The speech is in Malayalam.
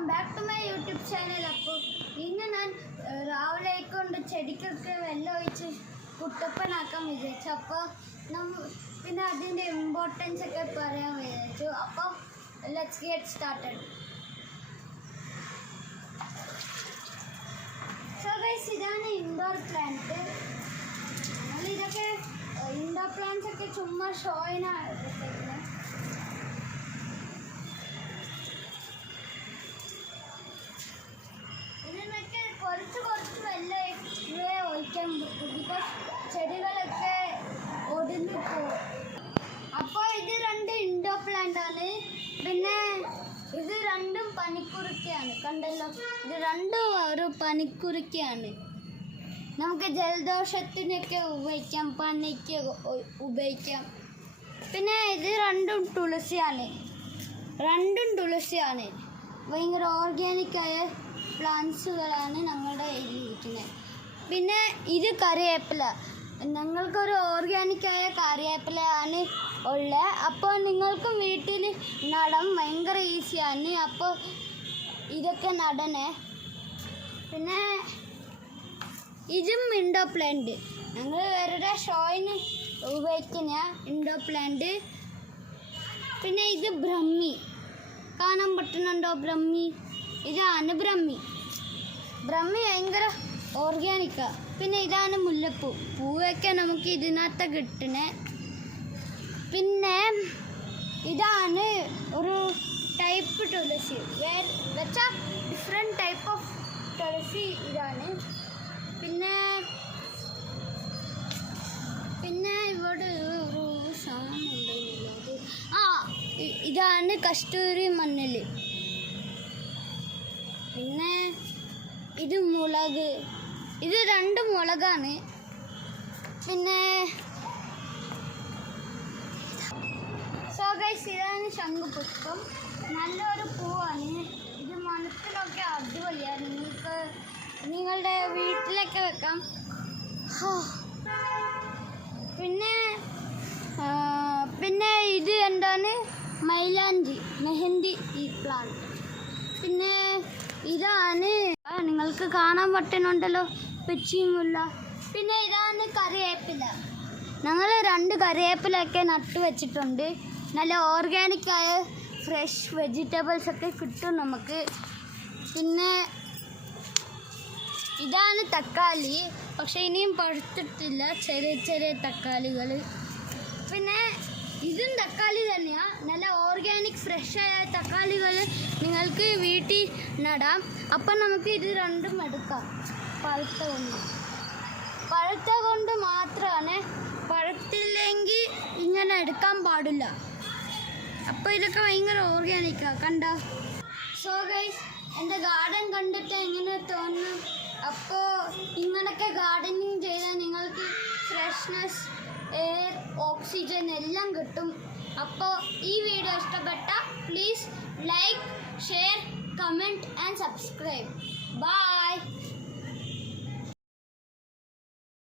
Welcome back to my YouTube channel. അപ്പോൾ ഇന്ന് ഞാൻ രാവിലെ കൊണ്ട് ചെടിക്കൊക്കെ വെള്ളം ഒഴിച്ച് കുട്ടപ്പനാക്കാൻ വിചാരിച്ചു. അപ്പോൾ പിന്നെ അതിൻ്റെ ഇമ്പോർട്ടൻസ് ഒക്കെ പറയാൻ വിചാരിച്ചു. അപ്പോൾ let's get started. So guys, ഇതാണ് ഇൻഡോർ പ്ലാന്റ്. ഇതൊക്കെ ഇൻഡോർ പ്ലാന്റ്സ് ഒക്കെ ചുമ്മാ ഷോയിനാണ് എടുത്തേക്കുന്നത്. ഇതിനൊക്കെ കുറച്ച് വെള്ളം ഒഴിക്കാൻ പറ്റും, ബിക്കോസ് ചെടികളൊക്കെ ഒടിഞ്ഞു പോകും. അപ്പോൾ ഇത് രണ്ട് ഇൻഡോർ പ്ലാന്റ് ആണ്. പിന്നെ ഇത് രണ്ടും പനിക്കുറുക്കയാണ്. കണ്ടല്ലോ, ഇത് രണ്ടും ഒരു പനിക്കുറുക്കയാണ്. നമുക്ക് ജലദോഷത്തിനൊക്കെ ഉപയോഗിക്കാം, പനിക്ക് ഉപയോഗിക്കാം. പിന്നെ ഇത് രണ്ടും തുളസിയാണ്. ഭയങ്കര ഓർഗാനിക്കായ പ്ലാന്റ്സുകളാണ് ഞങ്ങളുടെ ഇരിക്കുന്നത്. പിന്നെ ഇത് കറിവേപ്പില. ഞങ്ങൾക്കൊരു ഓർഗാനിക്കായ കറിവേപ്പിലയാണ് ഉള്ളത്. അപ്പോൾ നിങ്ങൾക്കും വീട്ടിൽ നടാൻ ഭയങ്കര ഈസിയാണ്. അപ്പോൾ ഇതൊക്കെ നടണേ. പിന്നെ ഇതും ഇൻഡോർ പ്ലാന്റ്. ഞങ്ങൾ വേറെ ഷോയിന് ഉപയോഗിക്കുന്ന ഇൻഡോർ പ്ലാന്റ്. പിന്നെ ഇത് ബ്രഹ്മി, കാണാൻ പറ്റുന്നുണ്ടോ? ബ്രഹ്മി, ഇതാണ് ബ്രഹ്മി ഭയങ്കര ഓർഗാനിക്കാണ്. പിന്നെ ഇതാണ് മുല്ലപ്പൂ. പൂവൊക്കെ നമുക്ക് ഇതിനകത്ത് കിട്ടണേ. പിന്നെ ഇതാണ് ഒരു ടൈപ്പ് തുളസി. വെച്ചാൽ ഡിഫറെൻറ്റ് ടൈപ്പ് ഓഫ് തുളസി ഇതാണ്. പിന്നെ ഇവിടെ ഒരു സാധനം ഉണ്ടെന്നുള്ളത്, ഇതാണ് കസ്തൂരി മഞ്ഞൾ. പിന്നെ ഇത് മുളക്. ഇത് രണ്ട് മുളകാണ്. പിന്നെ സോ ഗൈസ്, ഇതാണ് ശംഖുപുഷ്പം. നല്ലൊരു പൂവാണ്. ഇത് മനസ്സിലൊക്കെ അടിപൊളിയാണ്. നിങ്ങൾക്ക് നിങ്ങളുടെ വീട്ടിലൊക്കെ വെക്കാം. പിന്നെ ഇത് എന്താണ്? മെഹന്തി ഈ പ്ലാന്റ്. പിന്നെ ഇതാണ്, നിങ്ങൾക്ക് കാണാൻ പറ്റുന്നുണ്ടല്ലോ, പിച്ചിമുല്ല. പിന്നെ ഇതാണ് കറിവേപ്പില. ഞങ്ങൾ രണ്ട് കറിവേപ്പിലൊക്കെ നട്ടു വെച്ചിട്ടുണ്ട്. നല്ല ഓർഗാനിക്കായ ഫ്രഷ് വെജിറ്റബിൾസ് ഒക്കെ കിട്ടും നമുക്ക്. പിന്നെ ഇതാണ് തക്കാളി, പക്ഷേ ഇനിയും പഴുത്തിട്ടില്ല, ചെറിയ തക്കാളികൾ. പിന്നെ ഇതും തക്കാളി തന്നെയാണ്. നല്ല ഓർഗാനിക് ഫ്രഷായ തക്കാളികൾ നിങ്ങൾക്ക് വീട്ടിൽ നടാം. അപ്പം നമുക്ക് ഇത് രണ്ടും എടുക്കാം. പഴുത്ത കൊണ്ട് മാത്രമാണ്, പഴുത്തില്ലെങ്കിൽ ഇങ്ങനെ എടുക്കാൻ പാടില്ല. അപ്പോൾ ഇതൊക്കെ ഭയങ്കര ഓർഗാനിക്കാണ്. കണ്ടോ? സോ ഗൈസ്, എൻ്റെ ഗാർഡൻ കണ്ടിട്ട് എങ്ങനെ തോന്നുന്നു? അപ്പോൾ ഇങ്ങനെയൊക്കെ ഗാർഡനിങ് ചെയ്താൽ നിങ്ങൾക്ക് ഫ്രഷ്നെസ്, എയർ, ഓക്സിജൻ എല്ലാം കിട്ടും. അപ്പോൾ ഈ വീഡിയോ ഇഷ്ടപ്പെട്ടാൽ please like, share, comment and subscribe. By.